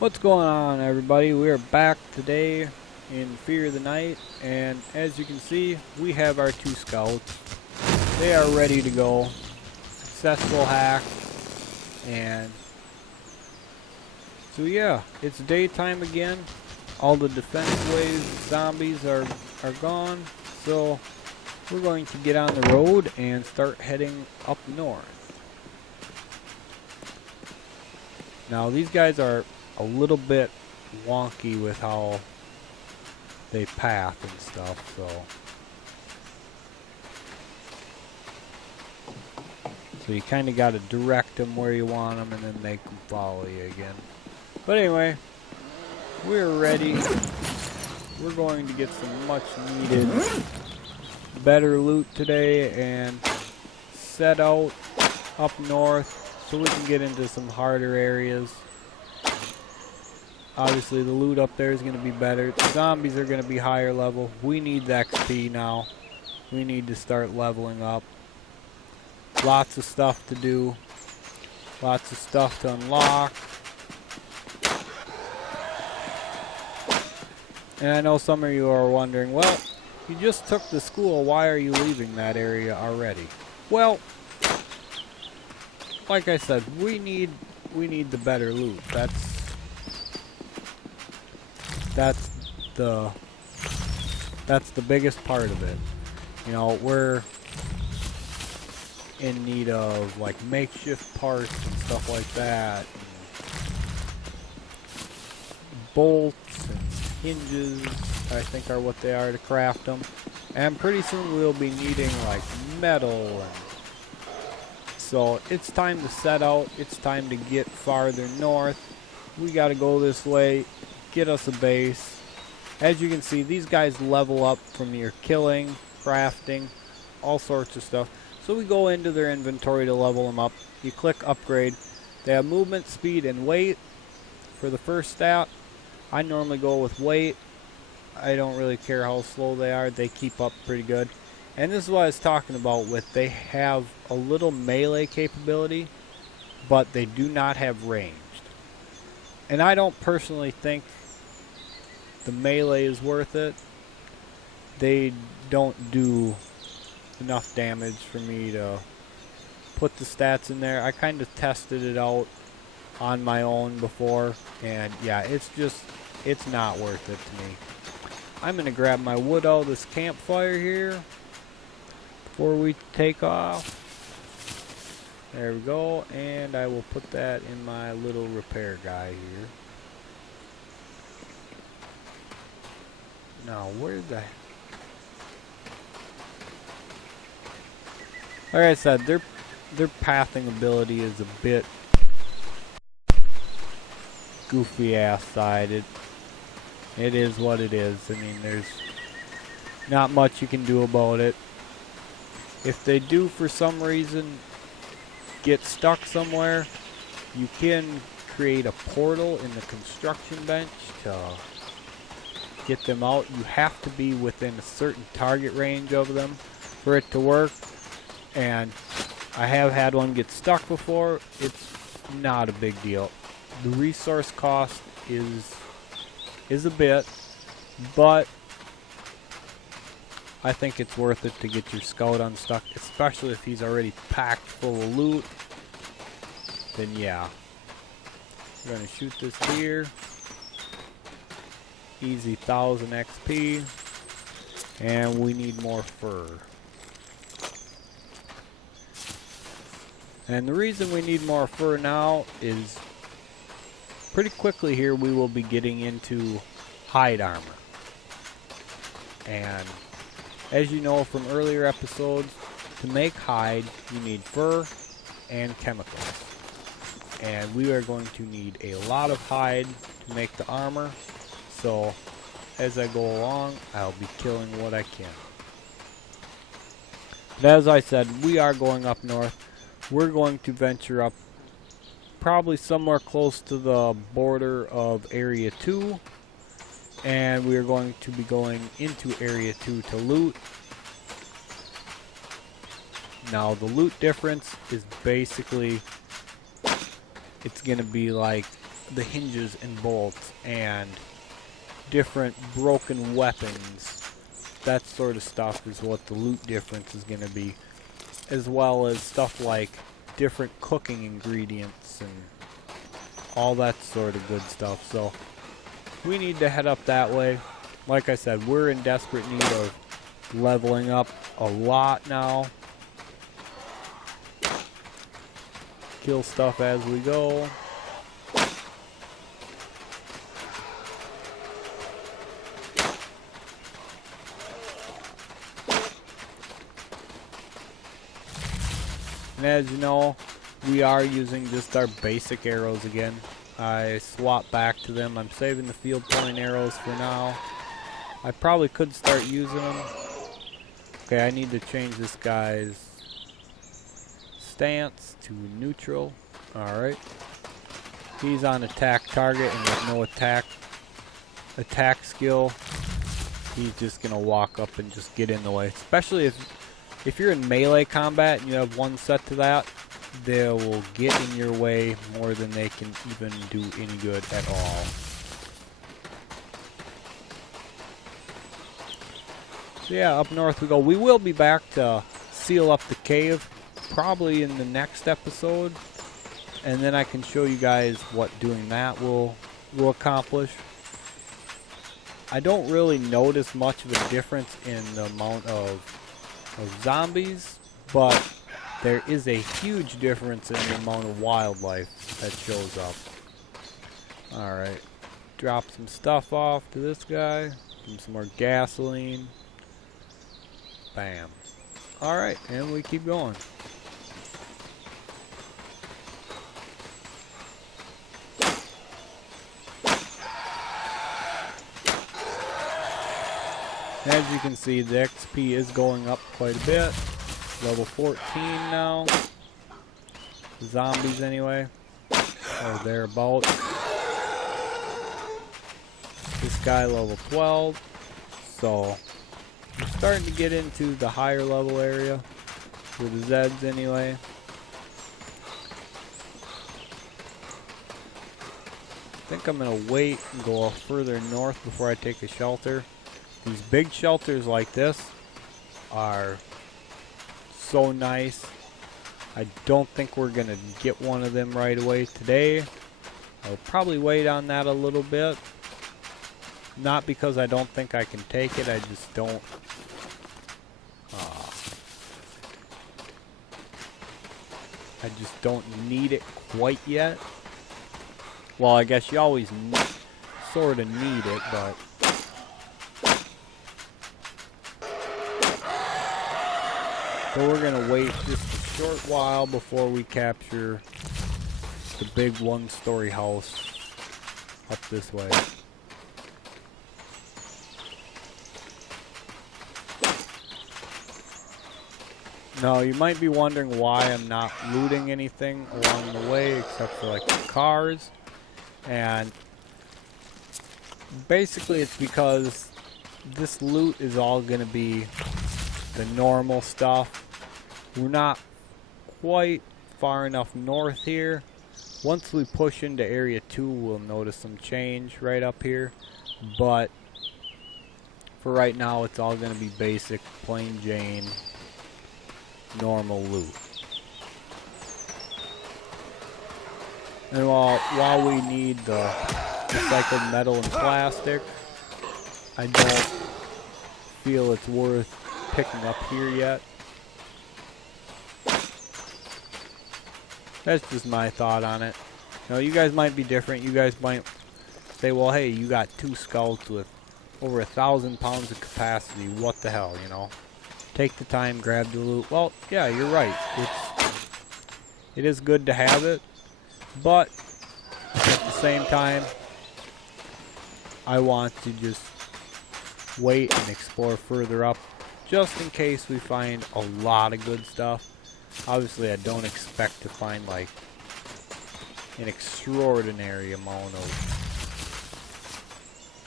What's going on, everybody? We are back today in Fear of the Night, and as you can see, we have our two scouts. They are ready to go. Successful hack, and so yeah, it's daytime again. All the defense waves, zombies are gone, so we're going to get on the road and start heading up north. Now these guys are a little bit wonky with how they path and stuff, so you kind of got to direct them where you want them and then make them follow you again. But anyway, we're ready. We're going to get some much needed better loot today and set out up north so we can get into some harder areas. Obviously the loot up there is going to be better. The zombies are going to be higher level. We need the XP now. We need to start leveling up. Lots of stuff to do. Lots of stuff to unlock. And I know some of you are wondering, well, you just took the school, why are you leaving that area already? Well, like I said, we need the better loot. That's the biggest part of it. You know, we're in need of like makeshift parts and stuff like that. And bolts and hinges, I think, are what they are to craft them. And pretty soon we'll be needing like metal, and so it's time to set out. It's time to get farther north. We gotta go this way, get us a base. As you can see, these guys level up from your killing, crafting, all sorts of stuff. So we go into their inventory to level them up. You click upgrade. They have movement, speed, and weight for the first stat. I normally go with weight. I don't really care how slow they are. They keep up pretty good. And this is what I was talking about with, they have a little melee capability, but they do not have ranged. And I don't personally think the melee is worth it. They don't do enough damage for me to put the stats in there. I kind of tested it out on my own before, and yeah, it's not worth it to me. I'm gonna grab my wood out of this campfire here before we take off. There we go, and I will put that in my little repair guy here. Now, where's that? Like I said, their pathing ability is a bit goofy ass side. It is what it is. I mean, there's not much you can do about it. If they do for some reason get stuck somewhere, you can create a portal in the construction bench to get them out. You have to be within a certain target range of them for it to work. And I have had one get stuck before. It's not a big deal. The resource cost is a bit, but I think it's worth it to get your scout unstuck, especially if he's already packed full of loot. Then yeah, we're gonna shoot this deer. Easy 1000 XP, and we need more fur. And the reason we need more fur now is pretty quickly here we will be getting into hide armor. And as you know from earlier episodes, to make hide you need fur and chemicals. And we are going to need a lot of hide to make the armor. So as I go along, I'll be killing what I can. But as I said, we are going up north. We're going to venture up probably somewhere close to the border of Area 2. And we are going to be going into Area 2 to loot. Now the loot difference is basically, it's going to be like the hinges and bolts and different broken weapons. That sort of stuff is what the loot difference is going to be, as well as stuff like different cooking ingredients and all that sort of good stuff. So we need to head up that way. Like I said, we're in desperate need of leveling up a lot now. Kill stuff as we go. And as you know, we are using just our basic arrows again. I swap back to them. I'm saving the field point arrows for now. I probably could start using them. Okay, I need to change this guy's stance to neutral. Alright. He's on attack target and with no attack skill. He's just gonna walk up and just get in the way. Especially if you're in melee combat and you have one set to that, they will get in your way more than they can even do any good at all. So yeah, up north we go. We will be back to seal up the cave probably in the next episode, and then I can show you guys what doing that will accomplish. I don't really notice much of a difference in the amount of zombies, but there is a huge difference in the amount of wildlife that shows up. Alright, drop some stuff off to this guy, give him some more gasoline. Bam. Alright, and we keep going. As you can see, the XP is going up quite a bit. Level 14 now. Zombies anyway. Or thereabouts. This guy level 12. So I'm starting to get into the higher level area. With the Zeds anyway. I think I'm going to wait and go further north before I take a shelter. These big shelters like this are so nice. I don't think we're gonna get one of them right away today. I'll probably wait on that a little bit. Not because I don't think I can take it, I just don't need it quite yet. Well, I guess you always sort of need it, but so we're going to wait just a short while before we capture the big one-story house up this way. Now, you might be wondering why I'm not looting anything along the way except for like the cars. And basically it's because this loot is all going to be the normal stuff. We're not quite far enough north here. Once we push into area 2, we'll notice some change right up here, but for right now it's all going to be basic plain Jane normal loot. And while we need the recycled metal and plastic, I don't feel it's worth picking up here yet. That's just my thought on it. Now, you guys might be different. You guys might say, well, hey, you got 2 scouts with over 1,000 pounds of capacity. What the hell, you know? Take the time, grab the loot. Well, yeah, you're right. It is good to have it, but at the same time, I want to just wait and explore further up, just in case we find a lot of good stuff. Obviously, I don't expect to find like an extraordinary amount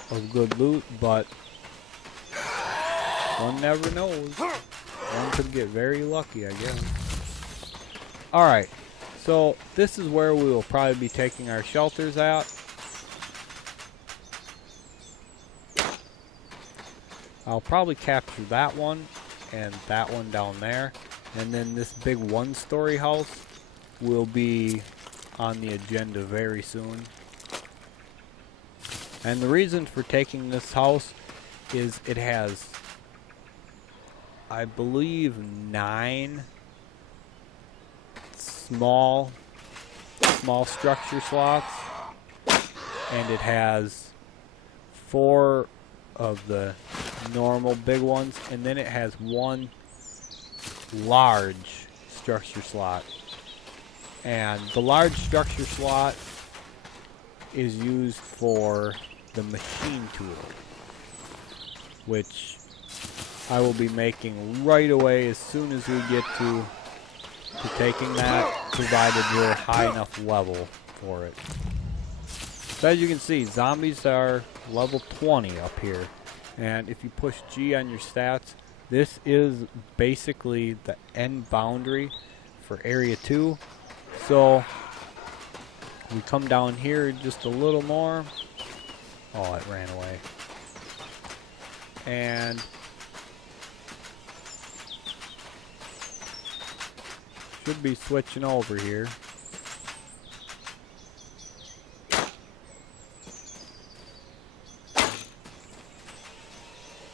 of good loot, but one never knows. One could get very lucky, I guess. Alright, so this is where we will probably be taking our shelters at. I'll probably capture that one and that one down there. And then this big one-story house will be on the agenda very soon. And the reason for taking this house is it has, I believe, 9 small structure slots, and it has 4 of the normal big ones, and then it has 1 large structure slot. And the large structure slot is used for the machine tool, which I will be making right away as soon as we get to taking that, provided we're a high enough level for it. So as you can see, zombies are level 20 up here. And if you push G on your stats, this is basically the end boundary for Area 2. So we come down here just a little more. Oh, it ran away. And should be switching over here.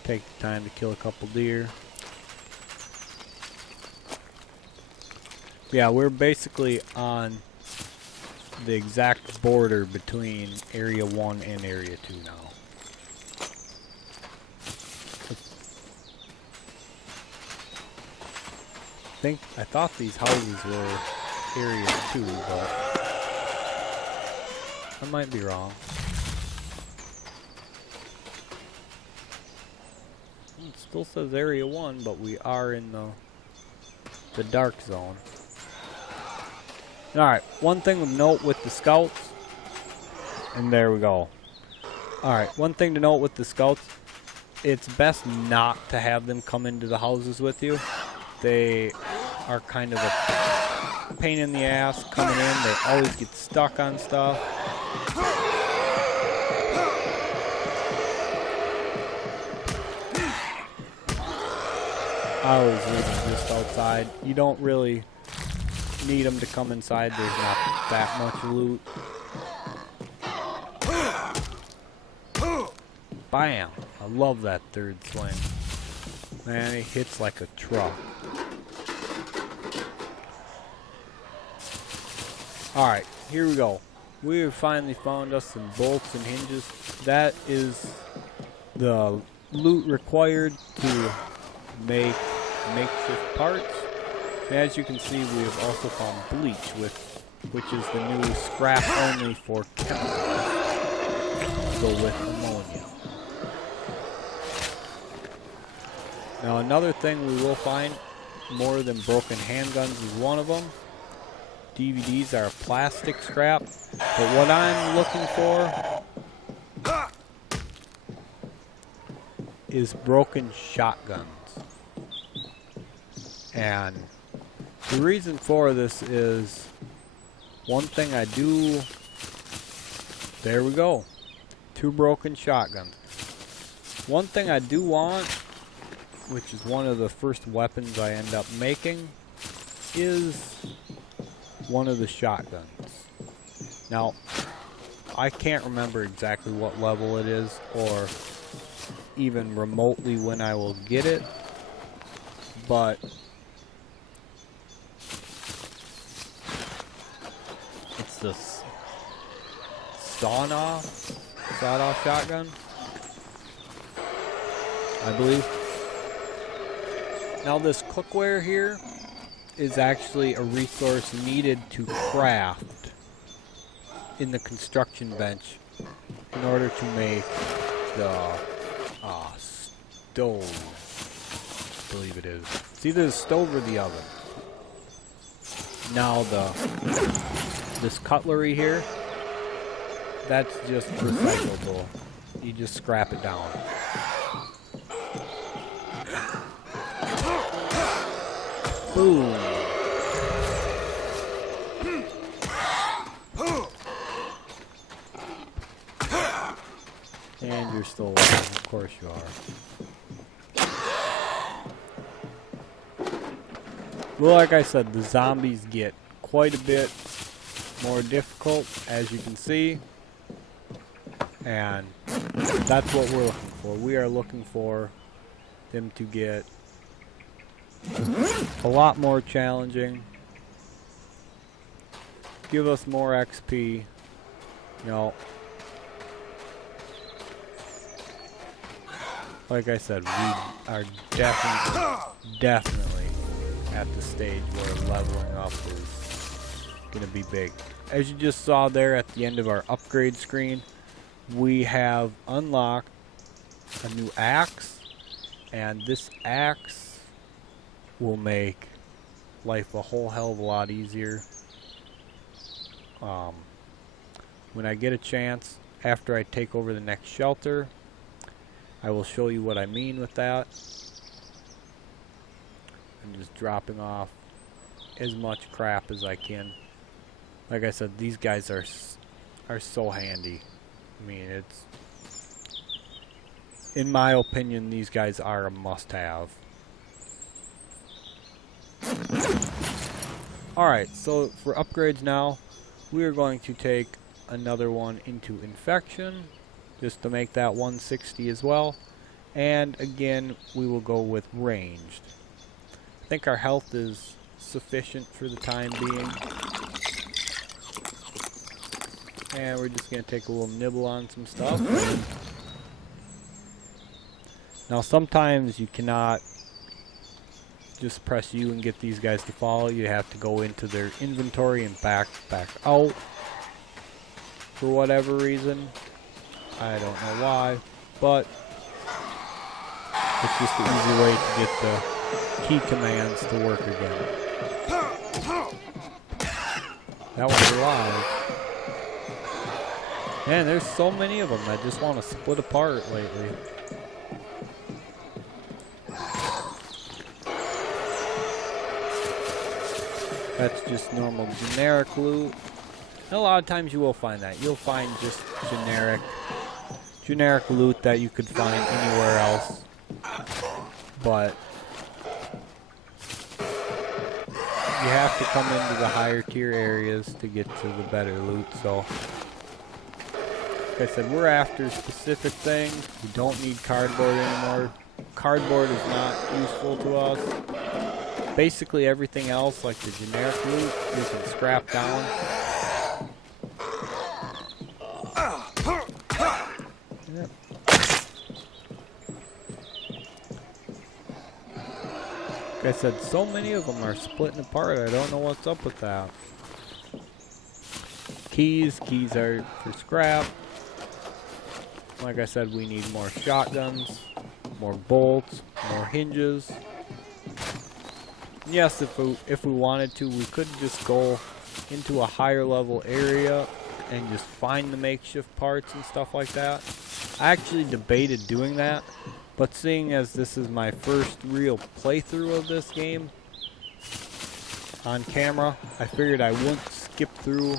Take the time to kill a couple deer. Yeah, we're basically on the exact border between Area 1 and Area 2 now. I thought these houses were Area 2, but I might be wrong. It still says Area 1, but we are in the dark zone. Alright, one thing of note with the scouts, and there we go. Alright, one thing to note with the scouts, it's best not to have them come into the houses with you. They are kind of a pain in the ass coming in. They always get stuck on stuff. I always leave them just outside. You don't really need them to come inside. There's not that much loot. Bam! I love that third swing. Man, it hits like a truck. Alright, here we go. We have finally found us some bolts and hinges. That is the loot required to make makeshift parts. And as you can see, we have also found bleach, which is the new scrap only for chemicals. Go with ammonia. Now another thing we will find, more than broken handguns is one of them. DVDs are plastic scrap, but what I'm looking for is broken shotguns. And the reason for this is one thing I do. There we go. 2 broken shotguns. One thing I do want, which is one of the first weapons I end up making, is one of the shotguns. Now, I can't remember exactly what level it is, or even remotely when I will get it, but it's the sawed-off shotgun, I believe. Now this cookware here is actually a resource needed to craft in the construction bench in order to make the stove, I believe it is. It's either the stove or the oven. Now this cutlery here, that's just recyclable. You just scrap it down. Boom. And you're still alive. Of course you are. Well, like I said, the zombies get quite a bit more difficult, as you can see. And that's what we're looking for. We are looking for them to get a lot more challenging. Give us more XP. You know, like I said, we are definitely at the stage where leveling up is going to be big. As you just saw there at the end of our upgrade screen, we have unlocked a new axe, and this axe will make life a whole hell of a lot easier. When I get a chance, after I take over the next shelter, I will show you what I mean with that. I'm just dropping off as much crap as I can. Like I said, these guys are so handy. I mean, it's, in my opinion, these guys are a must-have. Alright, so for upgrades now, we are going to take another one into infection, just to make that 160 as well. And again, we will go with ranged. I think our health is sufficient for the time being. And we're just going to take a little nibble on some stuff. Now sometimes you cannot just press U and get these guys to follow. You have to go into their inventory and back out. For whatever reason. I don't know why. But it's just the easy way to get the key commands to work again. That one's alive. Man, there's so many of them that just want to split apart lately. That's just normal generic loot. And a lot of times you will find that. You'll find just generic loot that you could find anywhere else. But you have to come into the higher tier areas to get to the better loot. So, like I said, we're after specific things. We don't need cardboard anymore. Cardboard is not useful to us. Basically everything else, like the generic loot, you can scrap down. Yep. Like I said, so many of them are splitting apart. I don't know what's up with that. Keys are for scrap. Like I said, we need more shotguns, more bolts, more hinges. Yes, if we wanted to, we could just go into a higher level area and just find the makeshift parts and stuff like that. I actually debated doing that, but seeing as this is my first real playthrough of this game on camera, I figured I wouldn't skip through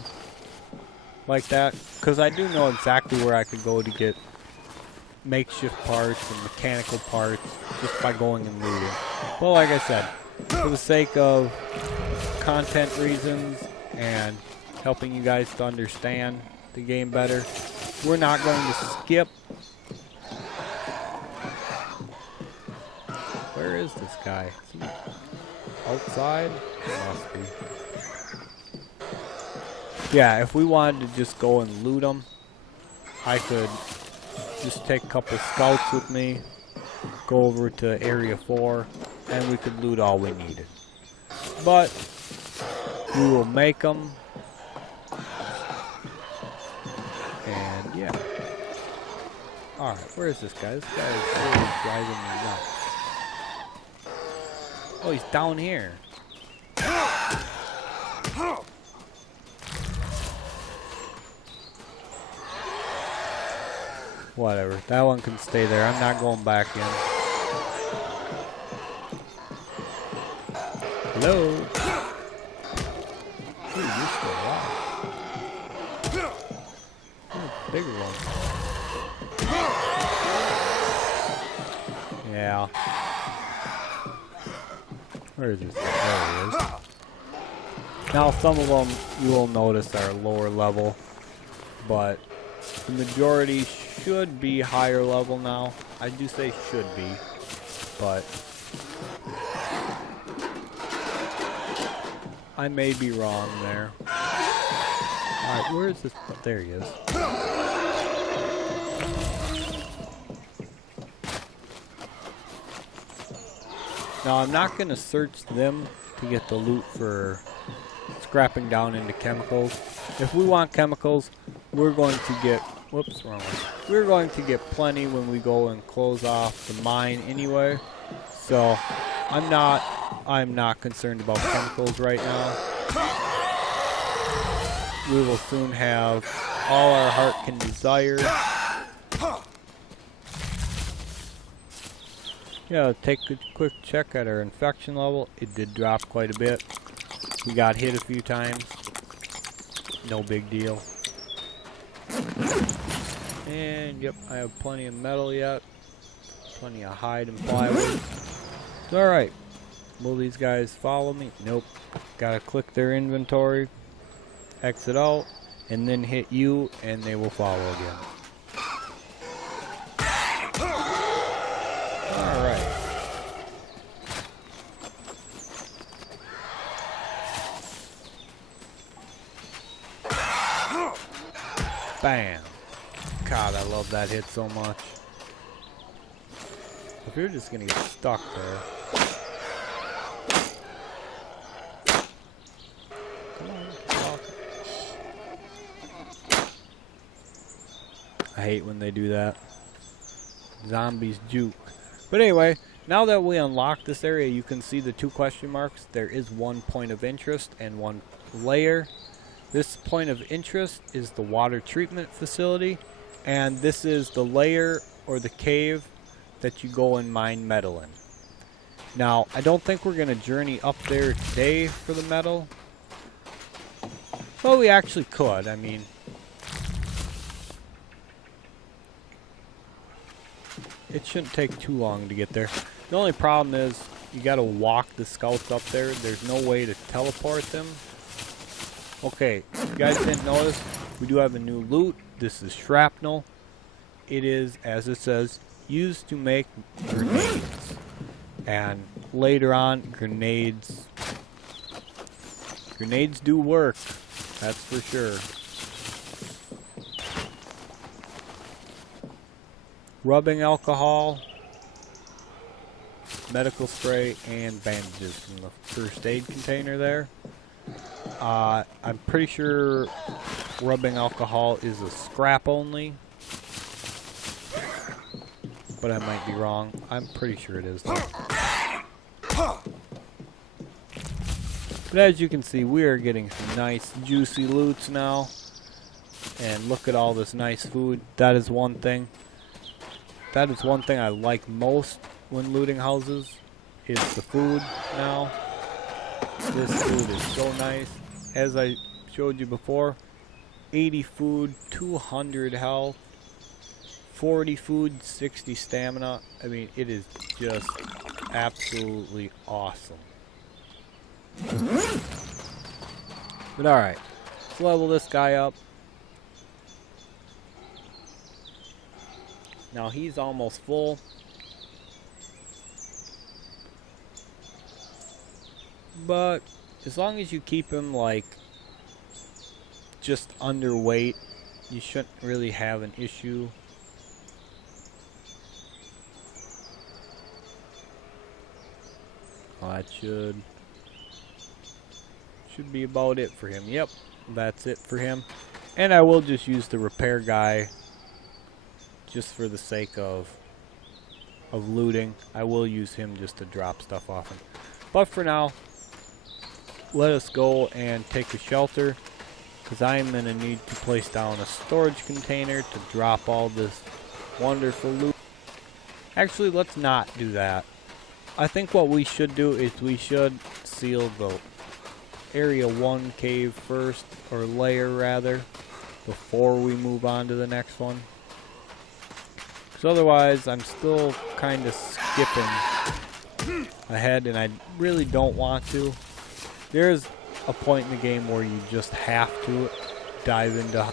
like that, because I do know exactly where I could go to get makeshift parts and mechanical parts just by going and looting. Well, like I said, for the sake of content reasons and helping you guys to understand the game better, we're not going to skip. Where is this guy? Is he outside? He must be. Yeah, if we wanted to just go and loot them, I could just take a couple scouts with me, go over to Area 4, and we could loot all we needed. But we will make them. And yeah. Alright, where is this guy? This guy is really driving me nuts. Oh, he's down here. Whatever. That one can stay there. I'm not going back in. Hello? Ooh, you're still alive. Ooh, bigger one. Yeah. Where is this? There it is. Now some of them you will notice are lower level, but the majority should be higher level now. I do say should be, but I may be wrong there. Alright, where is this? Oh, there he is. Now I'm not going to search them to get the loot for scrapping down into chemicals. If we want chemicals, we're going to get, whoops, wrong one. We're going to get plenty when we go and close off the mine anyway. So I'm not concerned about chemicals right now. We will soon have all our heart can desire. Yeah, take a quick check at our infection level. It did drop quite a bit. We got hit a few times. No big deal. And yep, I have plenty of metal yet. Plenty of hide and plywood. Alright. Will these guys follow me? Nope. Gotta click their inventory, exit out, and then hit U, and they will follow again. Alright. Bam. God, I love that hit so much. If you're just gonna get stuck there. Come on, walk. I hate when they do that. Zombies juke. But anyway, now that we unlock this area, you can see the 2 question marks. There is 1 point of interest and 1 layer. This point of interest is the water treatment facility, and this is the layer or the cave that you go and mine metal in. Now, I don't think we're going to journey up there today for the metal. Well, we actually could. I mean, it shouldn't take too long to get there. The only problem is you got to walk the scouts up there. There's no way to teleport them. Okay, if you guys didn't notice, we do have a new loot. This is shrapnel. It is, as it says, used to make grenades. And later on, grenades do work. That's for sure. Rubbing alcohol, medical spray, and bandages from the first aid container there. I'm pretty sure rubbing alcohol is a scrap only, but I might be wrong. I'm pretty sure it is though. But as you can see, we are getting some nice juicy loots now. And look at all this nice food. That is one thing. That is one thing I like most when looting houses, is the food now. This food is so nice. As I showed you before, 80 food, 200 health, 40 food, 60 stamina. I mean, it is just absolutely awesome. But alright, let's level this guy up. Now he's almost full. But as long as you keep him like just underweight, you shouldn't really have an issue. Well, that should be about it for him. Yep, that's it for him. And I will just use the repair guy just for the sake of looting. I will use him just to drop stuff off him. But for now, let us go and take a shelter, because I am going to need to place down a storage container to drop all this wonderful loot. Actually, let's not do that. I think what we should do is we should seal the Area 1 cave first, or layer rather, before we move on to the next one. Because otherwise, I'm still kind of skipping ahead, and I really don't want to. There's a point in the game where you just have to dive into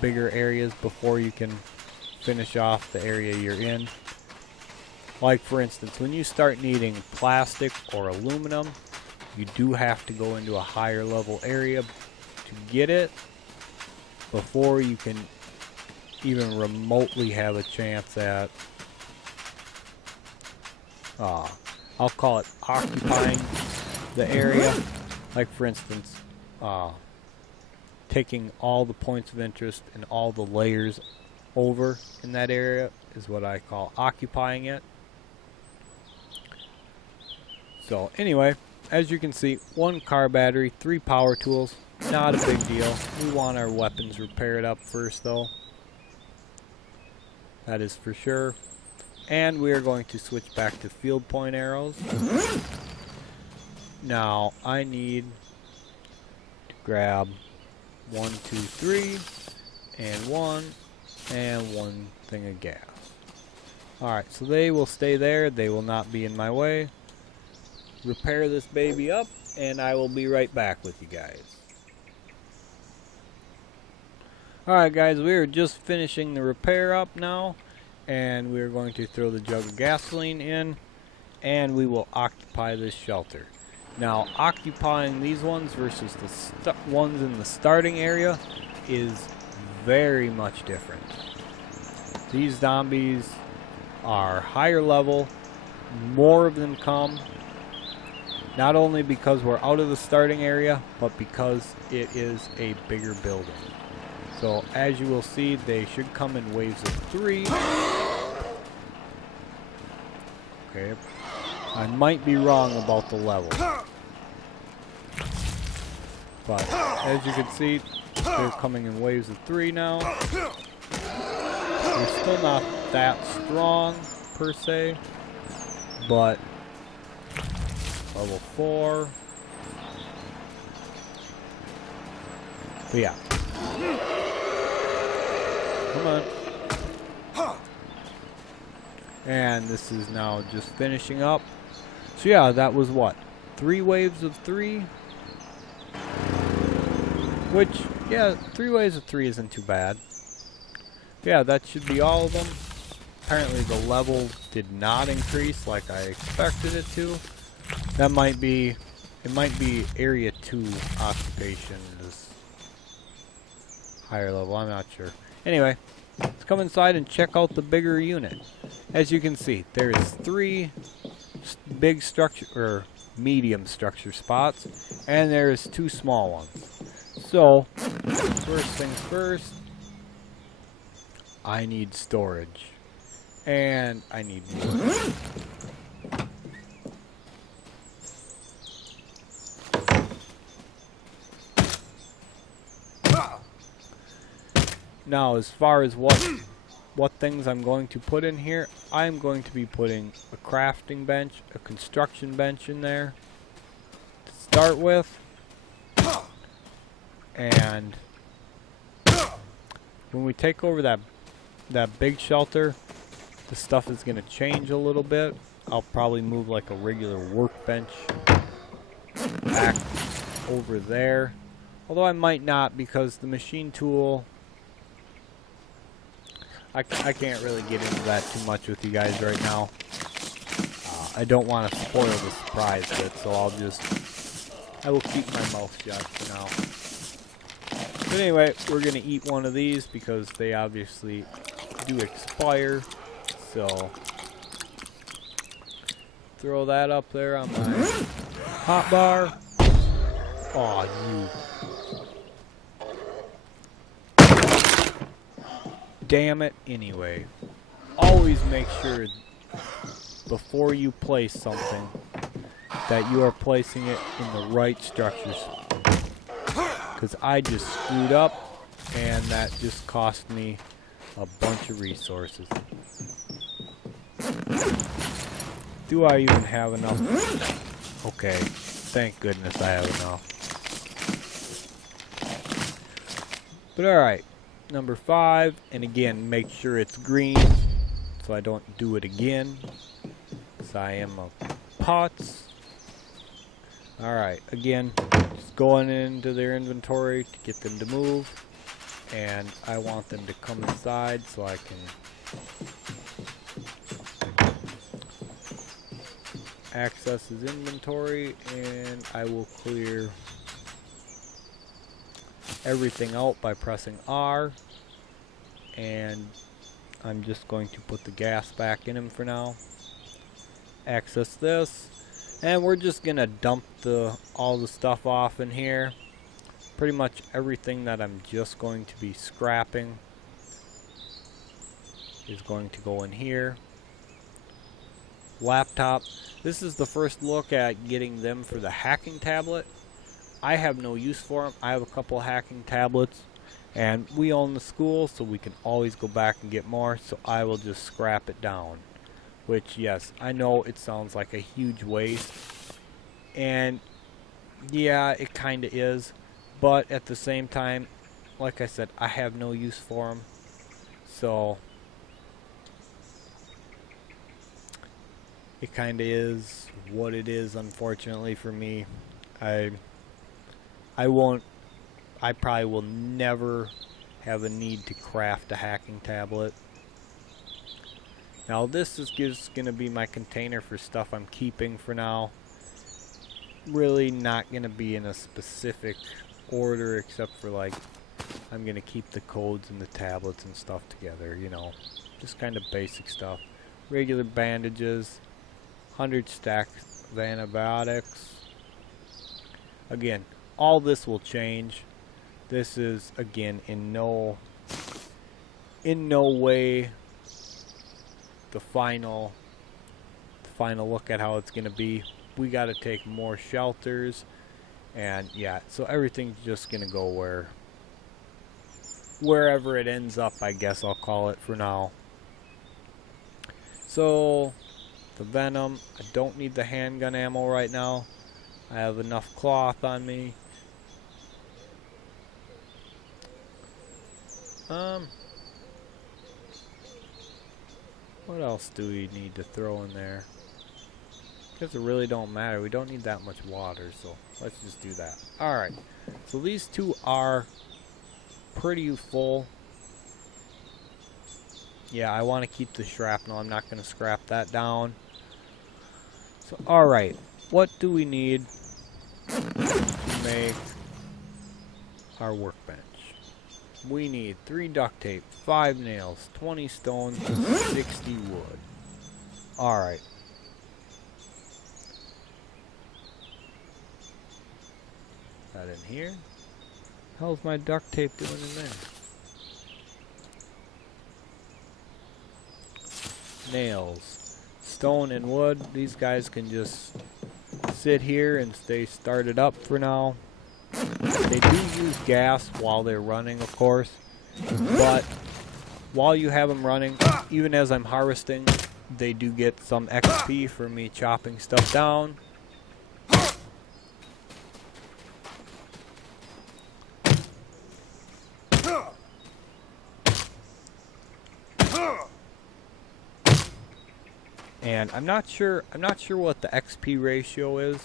bigger areas before you can finish off the area you're in. Like for instance, when you start needing plastic or aluminum, you do have to go into a higher level area to get it before you can even remotely have a chance at, I'll call it occupying the area. Like for instance, taking all the points of interest and all the layers over in that area is what I call occupying it. So anyway, as you can see, 1 car battery, 3 power tools, not a big deal. We want our weapons repaired up first though. That is for sure. And we are going to switch back to field point arrows. Now I need to grab 1, 2, 3, and 1 thing of gas. Alright, so they will stay there. They will not be in my way. Repair this baby up, and I will be right back with you guys. Alright guys, we are just finishing the repair up now, and we are going to throw the jug of gasoline in, and we will occupy this shelter. Now, occupying these ones versus the ones in the starting area is very much different. These zombies are higher level, more of them come, not only because we're out of the starting area, but because it is a bigger building. So, as you will see, they should come in waves of 3. Okay, I might be wrong about the level. But, as you can see, they're coming in waves of 3 now. They're still not that strong, per se. But, level 4. But yeah. Come on. And this is now just finishing up. So yeah, that was what? 3 waves of 3? Which, yeah, 3 waves of 3 isn't too bad. Yeah, that should be all of them. Apparently the level did not increase like I expected it to. That might be, it might be area 2 occupation is higher level, I'm not sure. Anyway, let's come inside and check out the bigger unit. As you can see, there's 3 big structure, or medium structure spots, and there's 2 small ones. So, first things first, I need storage. And I need wood. Now, as far as what things I'm going to put in here, I'm going to be putting a crafting bench, a construction bench in there to start with. And when we take over that big shelter, the stuff is going to change a little bit. I'll probably move like a regular workbench back over there. Although I might not, because the machine tool, I can't really get into that too much with you guys right now. I don't want to spoil the surprise bit, so I will keep my mouth shut for now. But anyway, we're going to eat one of these because they obviously do expire. So, throw that up there on my hotbar. Aw, you. Damn it, anyway. Always make sure before you place something that you are placing it in the right structures. Because I just screwed up, and that just cost me a bunch of resources. Do I even have enough? Okay, thank goodness I have enough. But alright, number 5, and again, make sure it's green, so I don't do it again. Because I am a pots. Alright, again, just going into their inventory to get them to move. And I want them to come inside so I can access his inventory, and I will clear everything out by pressing R. And I'm just going to put the gas back in him for now. Access this. And we're just gonna dump all the stuff off in here. Pretty much everything that I'm just going to be scrapping is going to go in here. Laptop. This is the first look at getting them for the hacking tablet. I have no use for them. I have a couple hacking tablets, and we own the school, so we can always go back and get more, so I will just scrap it down. Which, yes, I know it sounds like a huge waste, and yeah, it kind of is, but at the same time, like I said, I have no use for them, so it kind of is what it is, unfortunately for me. I probably will never have a need to craft a hacking tablet. Now this is just going to be my container for stuff I'm keeping for now. Really not going to be in a specific order, except for like I'm going to keep the codes and the tablets and stuff together, you know. Just kind of basic stuff. Regular bandages, 100 stacks of antibiotics. Again, all this will change. This is, again, in no way the final look at how it's going to be. We got to take more shelters, and yeah, so everything's just going to go wherever it ends up, I guess I'll call it for now. So the venom, I don't need the handgun ammo right now. I have enough cloth on me. What else do we need to throw in there? Because it really don't matter. We don't need that much water, so let's just do that. Alright, so these two are pretty full. Yeah, I want to keep the shrapnel. I'm not going to scrap that down. So, alright, what do we need to make our workbench? We need 3 duct tape, 5 nails, 20 stone, 60 wood. Alright. That in here? How's my duct tape doing in there? Nails, stone and wood. These guys can just sit here and stay started up for now. They do use gas while they're running, of course, but while you have them running, even as I'm harvesting, they do get some XP for me chopping stuff down. And I'm not sure what the XP ratio is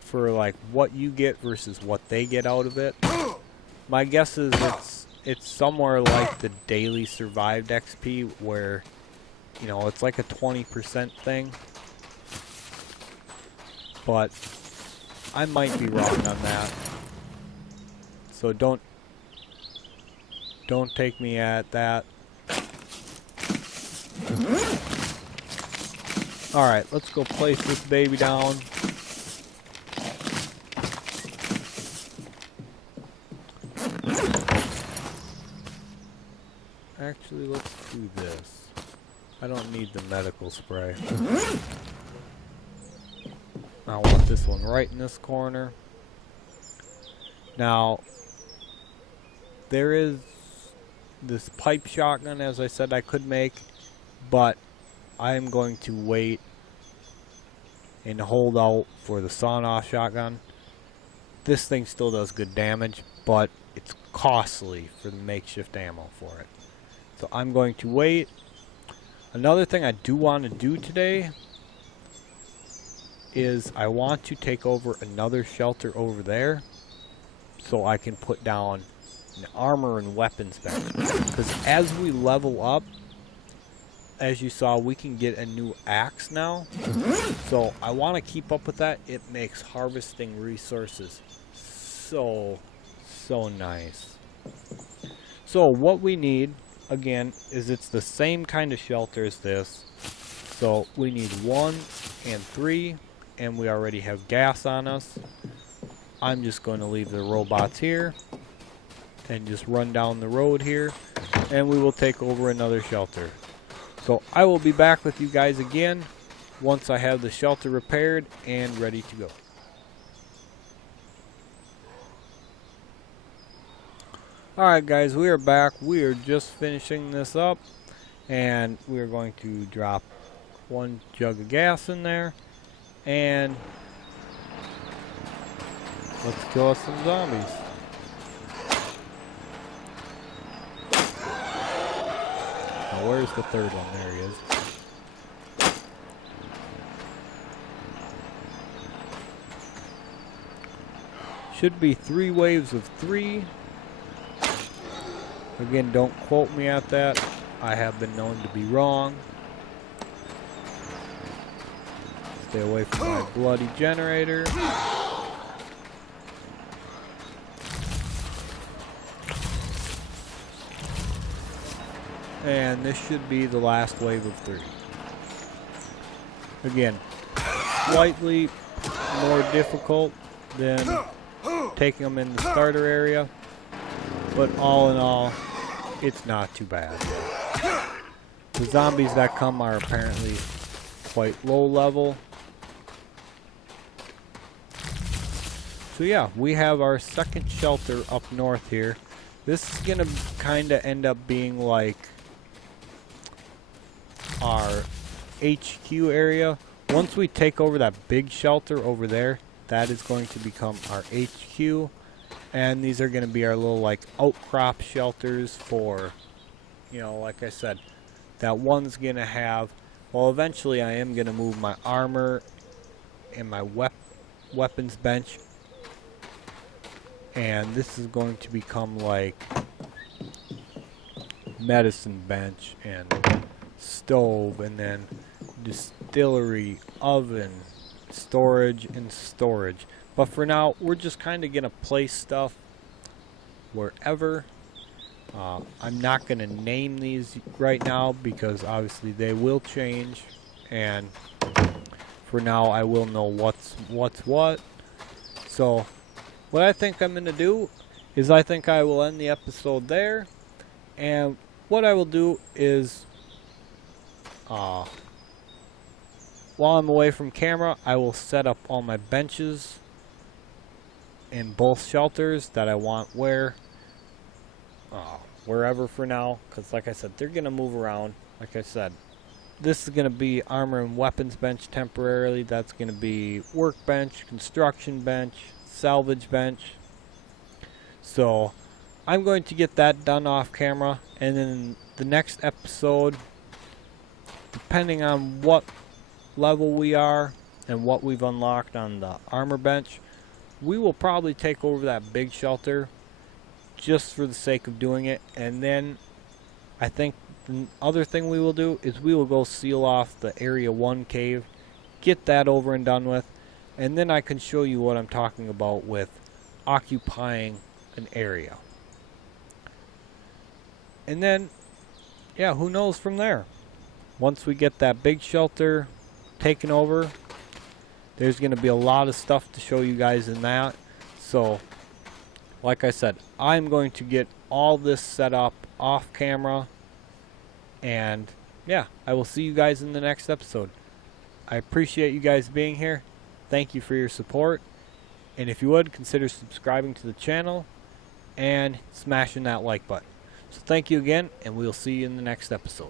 for like what you get versus what they get out of it. My guess is it's somewhere like the daily survived XP, where, you know, it's like a 20% thing. But I might be wrong on that. So don't take me at that. Alright, let's go place this baby down. Actually, let's do this. I don't need the medical spray. I want this one right in this corner. Now, there is this pipe shotgun, as I said, I could make, but I'm going to wait and hold out for the sawn-off shotgun. This thing still does good damage, but it's costly for the makeshift ammo for it. So I'm going to wait. Another thing I do want to do today is I want to take over another shelter over there so I can put down an armor and weapons bench. Because as we level up, as you saw, we can get a new axe now. So I want to keep up with that. It makes harvesting resources so nice. So what we need, again, is it's the same kind of shelter as this. So we need 1 and 3, and we already have gas on us. I'm just going to leave the robots here and just run down the road here, and we will take over another shelter. So I will be back with you guys again once I have the shelter repaired and ready to go. Alright guys, we are back. We are just finishing this up, and we are going to drop 1 jug of gas in there, and let's kill us some zombies. Now where's the third one? There he is. Should be 3 waves of 3. Again, don't quote me at that. I have been known to be wrong. Stay away from my bloody generator. And this should be the last wave of 3. Again, slightly more difficult than taking them in the starter area, but all in all, it's not too bad. The zombies that come are apparently quite low level. So yeah, we have our second shelter up north here. This is gonna kinda end up being like our HQ area. Once we take over that big shelter over there, that is going to become our HQ. And these are going to be our little like outcrop shelters for, you know, like I said, that one's going to have, well, eventually I am going to move my armor and my weapons bench. And this is going to become like medicine bench and stove, and then distillery, oven, storage, and storage. But for now, we're just kind of going to place stuff wherever. I'm not going to name these right now because obviously they will change. And for now, I will know what's what. So what I think I'm going to do is I think I will end the episode there. And what I will do is, while I'm away from camera, I will set up all my benches in both shelters that I want wherever for now, because like I said, they're gonna move around. Like I said, this is gonna be armor and weapons bench temporarily. That's gonna be workbench, construction bench, salvage bench. So I'm going to get that done off camera, and then the next episode, depending on what level we are and what we've unlocked on the armor bench, we will probably take over that big shelter just for the sake of doing it. And then I think the other thing we will do is we will go seal off the area 1 cave, get that over and done with, and then I can show you what I'm talking about with occupying an area. And then, yeah, who knows from there. Once we get that big shelter taken over, there's going to be a lot of stuff to show you guys in that. So, like I said, I'm going to get all this set up off camera. And, yeah, I will see you guys in the next episode. I appreciate you guys being here. Thank you for your support. And if you would, consider subscribing to the channel and smashing that like button. So thank you again, and we'll see you in the next episode.